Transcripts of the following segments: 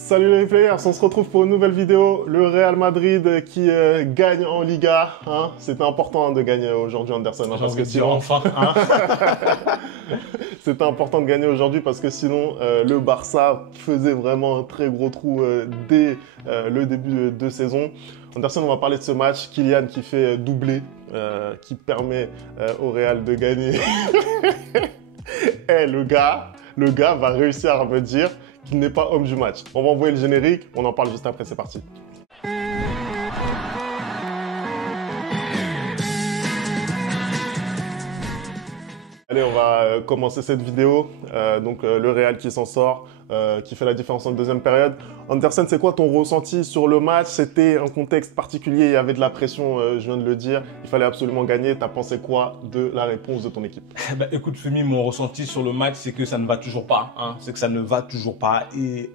Salut les players, on se retrouve pour une nouvelle vidéo. Le Real Madrid qui gagne en Liga. Hein. C'était important de gagner aujourd'hui, Anderson. Hein, parce que sinon, enfin, hein. C'était important de gagner aujourd'hui parce que sinon, le Barça faisait vraiment un très gros trou dès le début de saison. Anderson, on va parler de ce match. Kylian qui fait doubler, qui permet au Real de gagner. Et le gars va réussir à me dire qu'il n'est pas homme du match. On va envoyer le générique, on en parle juste après, c'est parti. Allez, on va commencer cette vidéo. Le Real qui s'en sort, qui fait la différence en deuxième période. Anderson, c'est quoi ton ressenti sur le match? C'était un contexte particulier, il y avait de la pression, je viens de le dire. Il fallait absolument gagner. T'as pensé quoi de la réponse de ton équipe? Écoute, Femi, mon ressenti sur le match, c'est que ça ne va toujours pas. Hein. C'est que ça ne va toujours pas. Et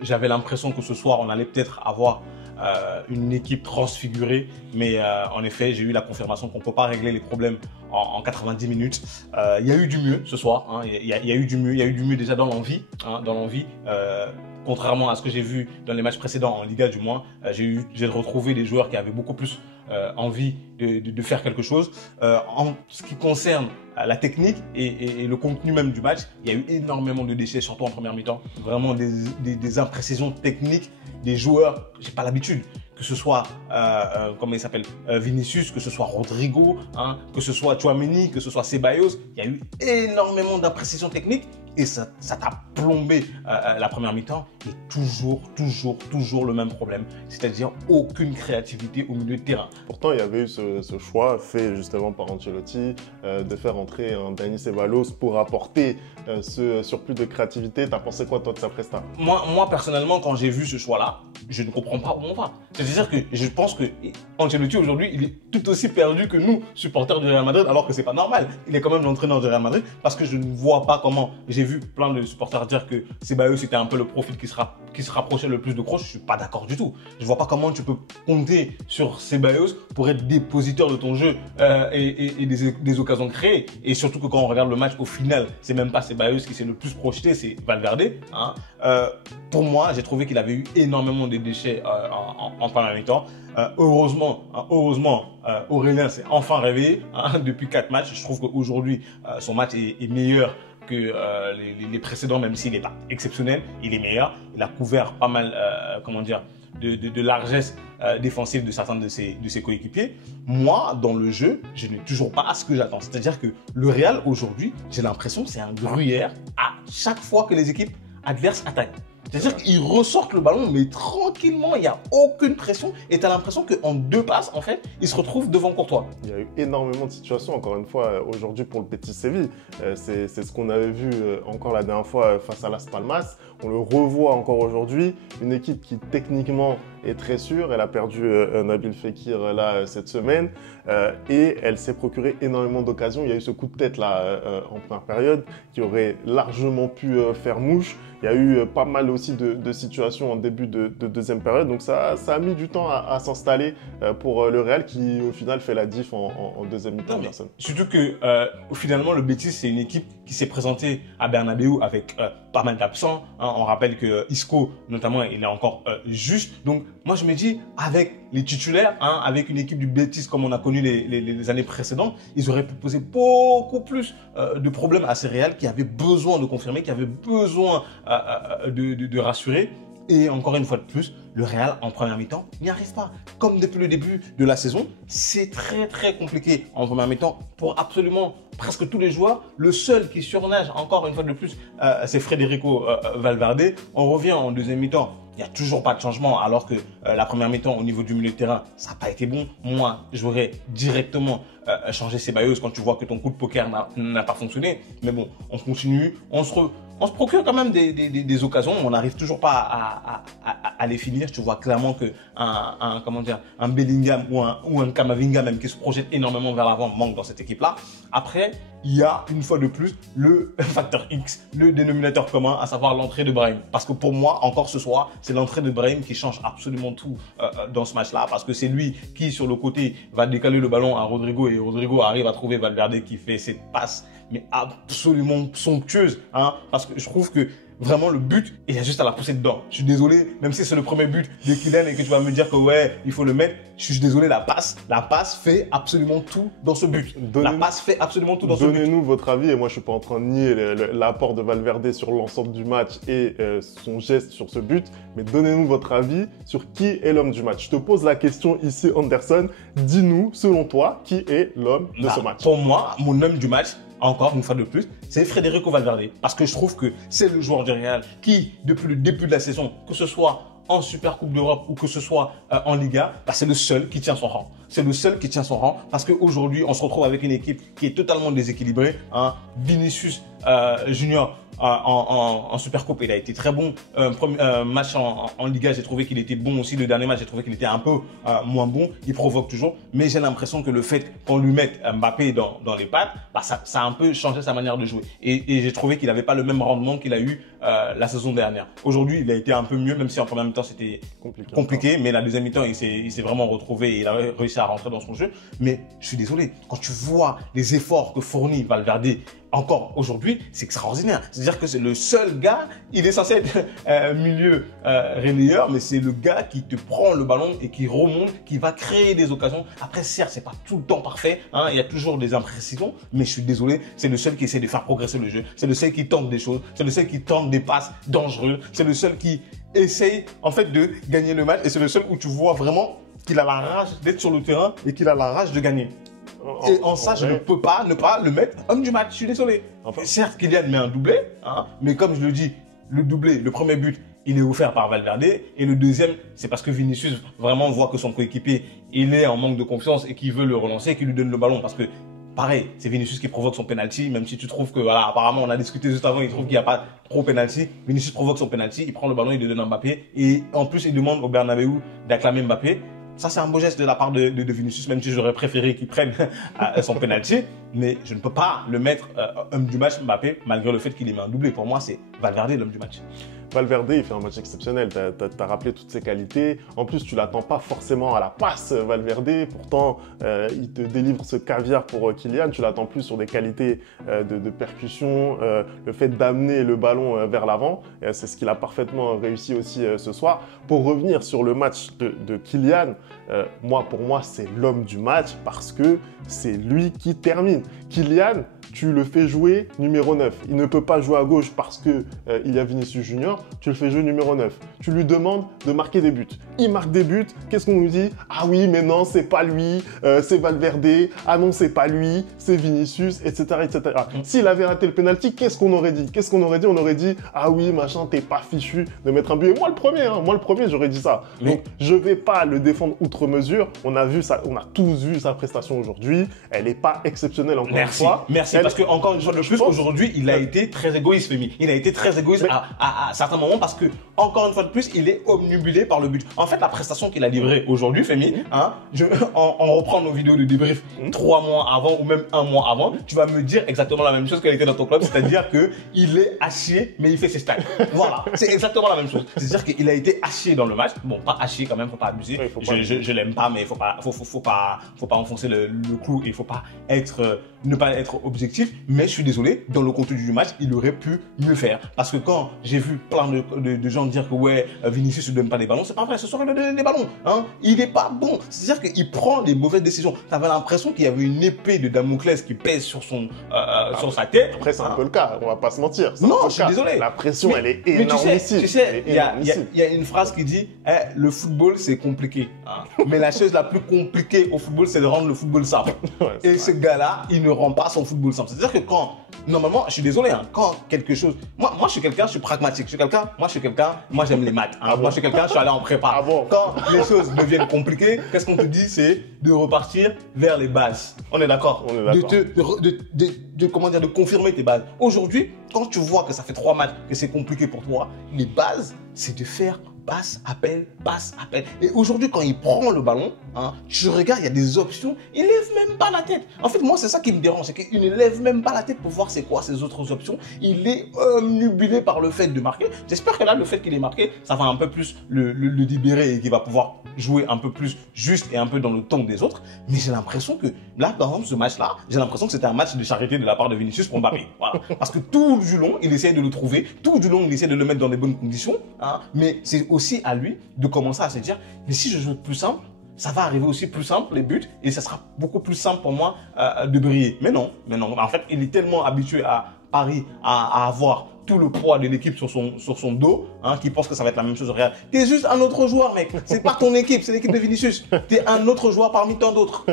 j'avais l'impression que ce soir, on allait peut-être avoir une équipe transfigurée. Mais en effet, j'ai eu la confirmation qu'on ne peut pas régler les problèmes en 90 minutes. Il y a eu du mieux ce soir. Hein. Il y a eu du mieux. Il y a eu du mieux déjà dans l'envie. Hein, dans l'envie. Contrairement à ce que j'ai vu dans les matchs précédents, en Liga du moins, j'ai retrouvé des joueurs qui avaient beaucoup plus envie de faire quelque chose. En ce qui concerne la technique et le contenu même du match, il y a eu énormément de déchets, surtout en première mi-temps. Vraiment des imprécisions techniques des joueurs, j'ai pas l'habitude. Que ce soit, comment il s'appelle, Vinicius, que ce soit Rodrigo, hein, que ce soit Tchouaméni, que ce soit Ceballos, il y a eu énormément d'imprécisions techniques et ça t'a plombé la première mi-temps et toujours le même problème, c'est-à-dire aucune créativité au milieu de terrain. Pourtant, il y avait eu ce choix fait justement par Ancelotti de faire entrer un Dani Ceballos pour apporter ce surplus de créativité. T'as pensé quoi toi de sa presta? Moi, personnellement, quand j'ai vu ce choix-là, je ne comprends pas où on va. C'est-à-dire que je pense que Ancelotti aujourd'hui, il est tout aussi perdu que nous, supporters du Real Madrid, alors que c'est pas normal. Il est quand même l'entraîneur du Real Madrid parce que je ne vois pas comment. J'ai vu plein de supporters dire que Ceballos était un peu le profil qui se rapprochait le plus de Kroos. Je suis pas d'accord du tout. Je vois pas comment tu peux compter sur Ceballos pour être dépositeur de ton jeu et des occasions créées. Et surtout que quand on regarde le match, au final, c'est même pas Ceballos qui s'est le plus projeté, c'est Valverde. Hein. Pour moi, j'ai trouvé qu'il avait eu énormément de déchets en première mi-temps. Heureusement, Aurélien s'est enfin réveillé hein, depuis 4 matchs. Je trouve qu'aujourd'hui, son match est meilleur que les précédents, même s'il n'est pas exceptionnel, il est meilleur. Il a couvert pas mal, de largesse défensive de certains de ses coéquipiers. Moi, dans le jeu, je n'ai toujours pas ce que j'attends. C'est-à-dire que le Real, aujourd'hui, j'ai l'impression que c'est un gruyère à chaque fois que les équipes adverses attaquent. C'est-à-dire qu'ils ressortent le ballon, mais tranquillement, il n'y a aucune pression. Et tu as l'impression qu'en 2 passes, en fait, ils se retrouvent devant Courtois. Il y a eu énormément de situations, encore une fois, aujourd'hui pour le Betis Séville. C'est ce qu'on avait vu encore la dernière fois face à Las Palmas. On le revoit encore aujourd'hui. Une équipe qui, techniquement, est très sûre. Elle a perdu Nabil Fekir là cette semaine et elle s'est procuré énormément d'occasions. Il y a eu ce coup de tête là en première période qui aurait largement pu faire mouche. Il y a eu pas mal aussi de situations en début de deuxième période. Donc ça a mis du temps à s'installer pour le Real qui au final fait la diff en deuxième mi-temps. Surtout que finalement le Betis c'est une équipe qui s'est présentée à Bernabéu avec pas mal d'absents. Hein. On rappelle que Isco notamment il est encore juste. Donc moi je me dis avec les titulaires, hein, avec une équipe du Betis comme on a connu les années précédentes, ils auraient pu poser beaucoup plus de problèmes à ces Real qui avaient besoin de confirmer, qui avaient besoin de rassurer. Et encore une fois de plus, le Real en première mi-temps n'y arrive pas. Comme depuis le début de la saison, c'est très compliqué en première mi-temps pour absolument presque tous les joueurs. Le seul qui surnage encore une fois de plus, c'est Federico Valverde. On revient en deuxième mi-temps. Il n'y a toujours pas de changement alors que la première mi-temps au niveau du milieu de terrain, ça n'a pas été bon. Moi, j'aurais directement changé Ceballos quand tu vois que ton coup de poker n'a pas fonctionné. Mais bon, on continue, on se procure quand même des occasions. On n'arrive toujours pas à les finir. Tu vois clairement que un Bellingham ou un Camavinga même qui se projette énormément vers l'avant manque dans cette équipe-là. Après, il y a une fois de plus le facteur X, le dénominateur commun, à savoir l'entrée de Brahim. Parce que pour moi, encore ce soir, c'est l'entrée de Brahim qui change absolument tout dans ce match-là. Parce que c'est lui qui, sur le côté, va décaler le ballon à Rodrigo et Rodrigo arrive à trouver Valverde qui fait cette passe mais absolument somptueuse. Hein, parce que je trouve que vraiment le but, il y a juste à la pousser dedans. Je suis désolé, même si c'est le premier but de Kylian et que tu vas me dire que ouais, il faut le mettre, je suis désolé, la passe fait absolument tout dans ce but. La passe fait absolument tout dans ce but. Donnez-nous votre avis, et moi je suis pas en train de nier l'apport de Valverde sur l'ensemble du match et son geste sur ce but, mais donnez-nous votre avis sur qui est l'homme du match. Je te pose la question ici, Anderson, dis-nous, selon toi, qui est l'homme de ce match? Pour moi, mon homme du match, encore une fois de plus, c'est Federico Valverde. Parce que je trouve que c'est le joueur du Real qui, depuis le début de la saison, que ce soit en Super Coupe d'Europe ou que ce soit en Liga, bah, c'est le seul qui tient son rang. C'est le seul qui tient son rang parce qu'aujourd'hui, on se retrouve avec une équipe qui est totalement déséquilibrée. Hein. Vinicius Junior en Super Coupe, il a été très bon. Premier match en Liga, j'ai trouvé qu'il était bon aussi. Le dernier match, j'ai trouvé qu'il était un peu moins bon. Il provoque toujours. Mais j'ai l'impression que le fait qu'on lui mette Mbappé dans les pattes, bah, ça a un peu changé sa manière de jouer. Et j'ai trouvé qu'il n'avait pas le même rendement qu'il a eu la saison dernière. Aujourd'hui, il a été un peu mieux, même si en première mi-temps, c'était compliqué. Mais la deuxième mi-temps, il s'est vraiment retrouvé et il a réussi à rentrer dans son jeu. Mais je suis désolé, quand tu vois les efforts que fournit Valverde encore aujourd'hui, c'est extraordinaire. C'est-à-dire que c'est le seul gars, il est censé être milieu relayeur, mais c'est le gars qui te prend le ballon et qui remonte, qui va créer des occasions. Après, certes, c'est pas tout le temps parfait, hein, il y a toujours des imprécisions, mais je suis désolé, c'est le seul qui essaie de faire progresser le jeu. C'est le seul qui tente des choses, c'est le seul qui tente des passes dangereuses, c'est le seul qui essaye en fait de gagner le match et c'est le seul où tu vois vraiment qu'il a la rage d'être sur le terrain et qu'il a la rage de gagner. Et en ça, je ne peux pas ne pas le mettre homme du match. Je suis désolé. Enfin, certes, Kylian met un doublé, hein, mais comme je le dis, le doublé, le premier but, il est offert par Valverde. Et le deuxième, c'est parce que Vinicius vraiment voit que son coéquipier, il est en manque de confiance et qu'il veut le relancer et qu'il lui donne le ballon. Parce que, pareil, c'est Vinicius qui provoque son penalty. Même si tu trouves que, voilà, apparemment, on a discuté juste avant, il trouve qu'il n'y a pas trop penalty. Vinicius provoque son penalty, il prend le ballon, il le donne à Mbappé. Et en plus, il demande au Bernabeu d'acclamer Mbappé. Ça, c'est un beau geste de la part de Vinicius, même si j'aurais préféré qu'il prenne son penalty. Mais je ne peux pas le mettre homme du match Mbappé, malgré le fait qu'il ait mis un doublé. Pour moi, c'est Valverde l'homme du match. Valverde, il fait un match exceptionnel. Tu as rappelé toutes ses qualités. En plus, tu l'attends pas forcément à la passe, Valverde. Pourtant, il te délivre ce caviar pour Kylian. Tu l'attends plus sur des qualités de percussion, le fait d'amener le ballon vers l'avant. C'est ce qu'il a parfaitement réussi aussi ce soir. Pour revenir sur le match de Kylian, pour moi, c'est l'homme du match parce que c'est lui qui termine. Kylian, tu le fais jouer numéro 9. Il ne peut pas jouer à gauche parce que il y a Vinicius Junior. Tu le fais jouer numéro 9. Tu lui demandes de marquer des buts. Il marque des buts. Qu'est-ce qu'on nous dit? Ah oui, mais non, c'est pas lui. C'est Valverde. Ah non, c'est pas lui. C'est Vinicius, etc., etc. S'il avait raté le penalty, qu'est-ce qu'on aurait dit? On aurait dit ah oui, machin, t'es pas fichu de mettre un but. Et moi le premier, j'aurais dit ça. Donc je vais pas le défendre outre mesure. On a vu ça, on a tous vu sa prestation aujourd'hui. Elle n'est pas exceptionnelle encore une fois. Merci. Parce que encore une fois de plus, aujourd'hui, il a été très égoïste, Femi. Il a été très égoïste à certains moments parce que, encore une fois de plus, il est omnibulé par le but. En fait, la prestation qu'il a livrée aujourd'hui, Femi, hein, on reprend nos vidéos de débrief 3 mois avant ou même 1 mois avant, tu vas me dire exactement la même chose qu'elle était dans ton club, c'est-à-dire que il est haché, mais il fait ses stats. Voilà, c'est exactement la même chose. C'est-à-dire qu'il a été haché dans le match. Bon, pas haché quand même, faut pas abuser. Oui, je l'aime pas, mais faut pas enfoncer le clou et faut pas ne pas être objectif, mais je suis désolé, dans le contenu du match, il aurait pu mieux faire. Parce que quand j'ai vu plein de gens dire que ouais, Vinicius ne donne pas des ballons, c'est pas vrai, ce soir il donne des ballons. Hein, il est pas bon. C'est-à-dire qu'il prend des mauvaises décisions. Tu avais l'impression qu'il y avait une épée de Damoclès qui pèse sur sur sa tête. Après, c'est un peu le cas, on va pas se mentir. Non, je suis désolé. La pression, elle est énorme ici. Tu sais, il y a une phrase qui dit le football, c'est compliqué. Hein, mais la chose la plus compliquée au football, c'est de rendre le football simple. Ouais, et ce gars-là, il ne rend pas son football simple. C'est-à-dire que normalement, je suis désolé, hein, quand quelque chose... Moi, je suis quelqu'un, je suis pragmatique. Moi, j'aime les maths. Hein. Moi, je suis quelqu'un, je suis allé en prépa. Ah bon? Quand les choses deviennent compliquées, qu'est-ce qu'on te dit? C'est de repartir vers les bases. On est d'accord? On est d'accord. De confirmer tes bases. Aujourd'hui, quand tu vois que ça fait 3 matchs, que c'est compliqué pour toi, les bases, c'est de faire passe, appel. Et aujourd'hui, quand il prend le ballon, hein, tu regardes, il y a des options, il lève même pas la tête. En fait, moi, c'est ça qui me dérange, c'est qu'il ne lève même pas la tête pour voir c'est quoi ces autres options. Il est nubilé par le fait de marquer. J'espère que là, le fait qu'il ait marqué, ça va un peu plus le libérer et qu'il va pouvoir jouer un peu plus juste et un peu dans le ton des autres. Mais j'ai l'impression que, là, par exemple, ce match-là, j'ai l'impression que c'était un match de charité de la part de Vinicius pour Mbappé. Voilà. Parce que tout du long, il essaie de le trouver, tout du long, il essaie de le mettre dans les bonnes conditions, hein, mais c'est aussi à lui de commencer à se dire, mais si je joue plus simple, ça va arriver aussi plus simple, les buts, et ça sera beaucoup plus simple pour moi de briller. Mais non. En fait, il est tellement habitué à Paris à avoir tout le poids de l'équipe sur son dos, hein, qui pense que ça va être la même chose au Real. T'es juste un autre joueur, mec. C'est pas ton équipe, c'est l'équipe de Vinicius. T'es un autre joueur parmi tant d'autres.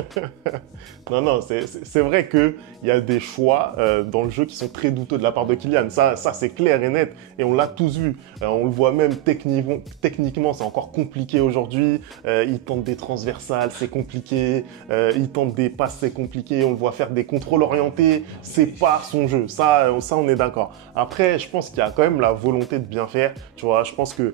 Non, c'est vrai qu'il y a des choix dans le jeu qui sont très douteux de la part de Kylian. Ça c'est clair et net. Et on l'a tous vu. On le voit même techniquement, c'est encore compliqué aujourd'hui. Il tente des transversales, c'est compliqué. Il tente des passes, c'est compliqué. On le voit faire des contrôles orientés. C'est pas son jeu. Ça on est d'accord. Après, je pense qu'il y a quand même la volonté de bien faire. Tu vois, je pense qu'il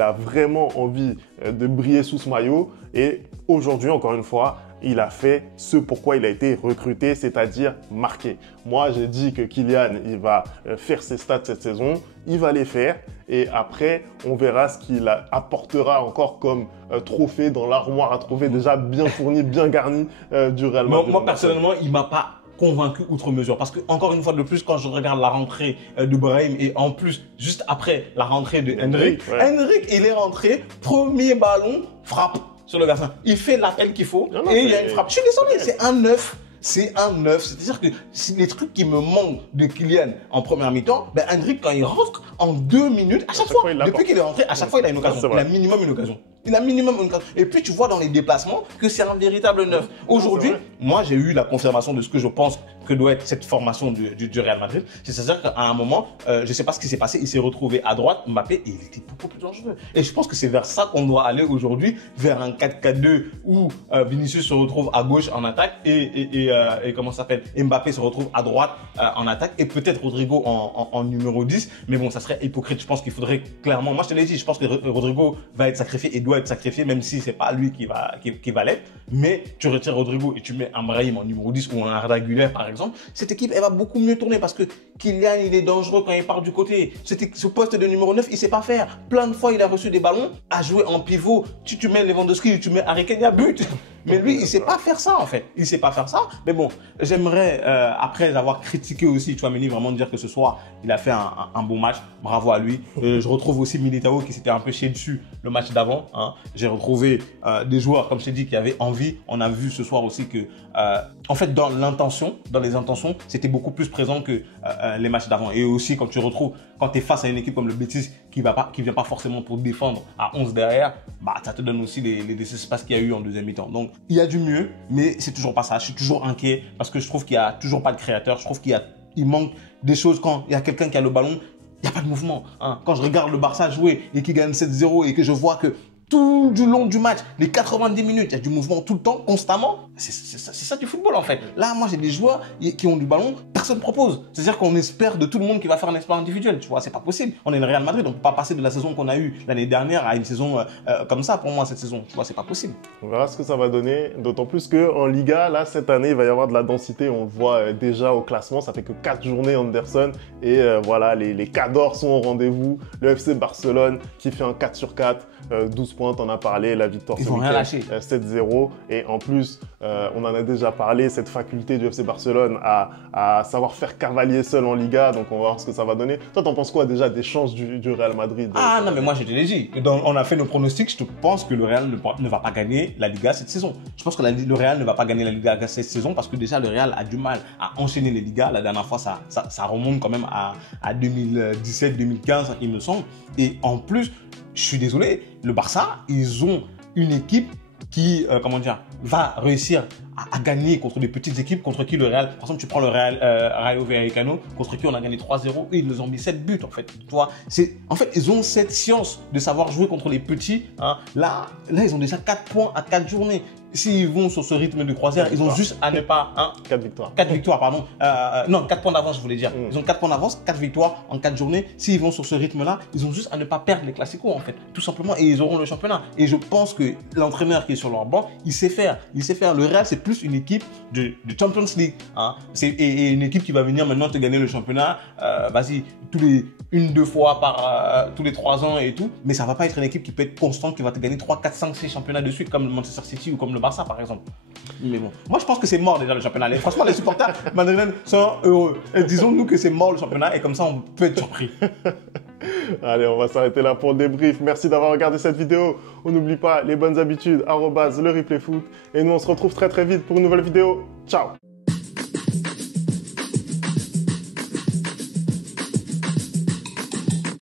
a vraiment envie de briller sous ce maillot. Et aujourd'hui, encore une fois, il a fait ce pourquoi il a été recruté, c'est-à-dire marquer. Moi, j'ai dit que Kylian, il va faire ses stats cette saison. Il va les faire. Et après, on verra ce qu'il apportera encore comme trophée dans l'armoire à trouver déjà bien fourni, bien garni du Real Madrid. Moi, personnellement, il m'a pas convaincu outre mesure. Parce que, encore une fois de plus, quand je regarde la rentrée de Brahim et en plus, juste après la rentrée de Endrick, Endrick, il est rentré, premier ballon, frappe sur le gardien. Il fait l'appel qu'il faut et il y a une frappe. Je suis désolé, c'est un 9. C'est un 9. C'est-à-dire que les trucs qui me manquent de Kylian en première mi-temps, ben Endrick, quand il rentre en 2 minutes, à chaque fois, depuis qu'il est rentré, à chaque fois, il a une occasion. Il a minimum une occasion. Il a minimum une occasion. Et puis, tu vois dans les déplacements que c'est un véritable 9. Aujourd'hui, moi, j'ai eu la confirmation de ce que je pense que doit être cette formation du Real Madrid. C'est-à-dire qu'à un moment, je ne sais pas ce qui s'est passé, il s'est retrouvé à droite, Mbappé, et il était beaucoup plus dangereux. Et je pense que c'est vers ça qu'on doit aller aujourd'hui, vers un 4-4-2 où Vinicius se retrouve à gauche en attaque et comment ça s'appelle, Mbappé se retrouve à droite en attaque et peut-être Rodrigo en numéro 10. Mais bon, ça serait hypocrite. Je pense qu'il faudrait clairement, moi je te l'ai dit, je pense que Rodrigo va être sacrifié et doit être sacrifié, même si c'est pas lui qui va l'être. Mais tu retires Rodrigo et tu mets un Brahim en numéro 10 ou un Arda Güler par exemple, cette équipe elle va beaucoup mieux tourner parce que Kylian il est dangereux quand il part du côté. Ce poste de numéro 9 il sait pas faire. Plein de fois il a reçu des ballons à jouer en pivot. Tu mets Lewandowski, tu mets Harry Kane, il y a but. Mais lui, il sait pas faire ça, en fait. Il sait pas faire ça. Mais bon, j'aimerais, après avoir critiqué aussi Tchouaméni, vraiment dire que ce soir, il a fait un bon match. Bravo à lui. Je retrouve aussi Militao qui s'était un peu chié dessus le match d'avant. Hein. J'ai retrouvé des joueurs, comme je t'ai dit, qui avaient envie. On a vu ce soir aussi que, en fait, dans les intentions, c'était beaucoup plus présent que les matchs d'avant. Et aussi, quand tu es face à une équipe comme le Betis qui vient pas forcément pour défendre à 11 derrière, bah, ça te donne aussi les espaces qu'il y a eu en deuxième mi-temps. Donc, il y a du mieux, mais c'est toujours pas ça. Je suis toujours inquiet parce que je trouve qu'il y a toujours pas de créateur. Je trouve il manque des choses quand il y a quelqu'un qui a le ballon. Il n'y a pas de mouvement. Hein. Quand je regarde le Barça jouer et qu'il gagne 7-0 et que je vois que tout du long du match, les 90 minutes, il y a du mouvement tout le temps, constamment. C'est ça du football en fait. Là, moi j'ai des joueurs qui ont du ballon, personne ne propose. C'est-à-dire qu'on espère de tout le monde qui va faire un exploit individuel. Tu vois, c'est pas possible. On est le Real Madrid, on peut pas passer de la saison qu'on a eue l'année dernière à une saison comme ça pour moi cette saison. Tu vois, c'est pas possible. On verra ce que ça va donner. D'autant plus qu'en Liga, là cette année, il va y avoir de la densité. On le voit déjà au classement. Ça fait que 4 journées Anderson et voilà, les cadors sont au rendez-vous. Le FC Barcelone qui fait un 4 sur 4. 12 points, t'en as parlé, la victoire ce week-end, 7-0. Et en plus, on en a déjà parlé, cette faculté du FC Barcelone à savoir faire cavalier seul en Liga. Donc, on va voir ce que ça va donner. Toi, t'en penses quoi déjà des chances du Real Madrid? Ah non, mais moi, je te l'ai dit. On a fait nos pronostics. Je pense que le Real ne va pas gagner la Liga cette saison. Je pense que le Real ne va pas gagner la Liga cette saison parce que déjà, le Real a du mal à enchaîner les Ligas. La dernière fois, ça remonte quand même à 2017-2015, il me semble. Et en plus, je suis désolé, le Barça, ils ont une équipe qui, va réussir à gagner contre des petites équipes contre qui le Real, par exemple, tu prends le Real Rayo Vallecano, contre qui on a gagné 3-0 et ils nous ont mis 7 buts en fait. Tu vois, en fait, ils ont cette science de savoir jouer contre les petits. Hein. Là, ils ont déjà 4 points à 4 journées. s'ils vont sur ce rythme de croisière, ils ont juste à ne pas... 4 victoires. 4 victoires, pardon. Non, 4 points d'avance, je voulais dire. Ils ont 4 points d'avance, 4 victoires en 4 journées. S'ils vont sur ce rythme-là, ils ont juste à ne pas perdre les classicos, en fait. Tout simplement, et ils auront le championnat. Et je pense que l'entraîneur qui est sur leur banc, il sait faire. Il sait faire. Le Real, c'est plus une équipe de Champions League. Et une équipe qui va venir maintenant te gagner le championnat, vas-y, deux fois tous les 3 ans et tout. Mais ça va pas être une équipe qui peut être constante, qui va te gagner 3, 4, 5, 6 championnats de suite, comme le Manchester City ou comme le Barça, par exemple. Mais bon, moi je pense que c'est mort déjà le championnat. Franchement, les supporters madrilènes sont heureux. Disons-nous que c'est mort le championnat et comme ça on peut être surpris. Allez, on va s'arrêter là pour le débrief. Merci d'avoir regardé cette vidéo. On n'oublie pas les bonnes habitudes, @le replay foot. Et nous on se retrouve très vite pour une nouvelle vidéo. Ciao!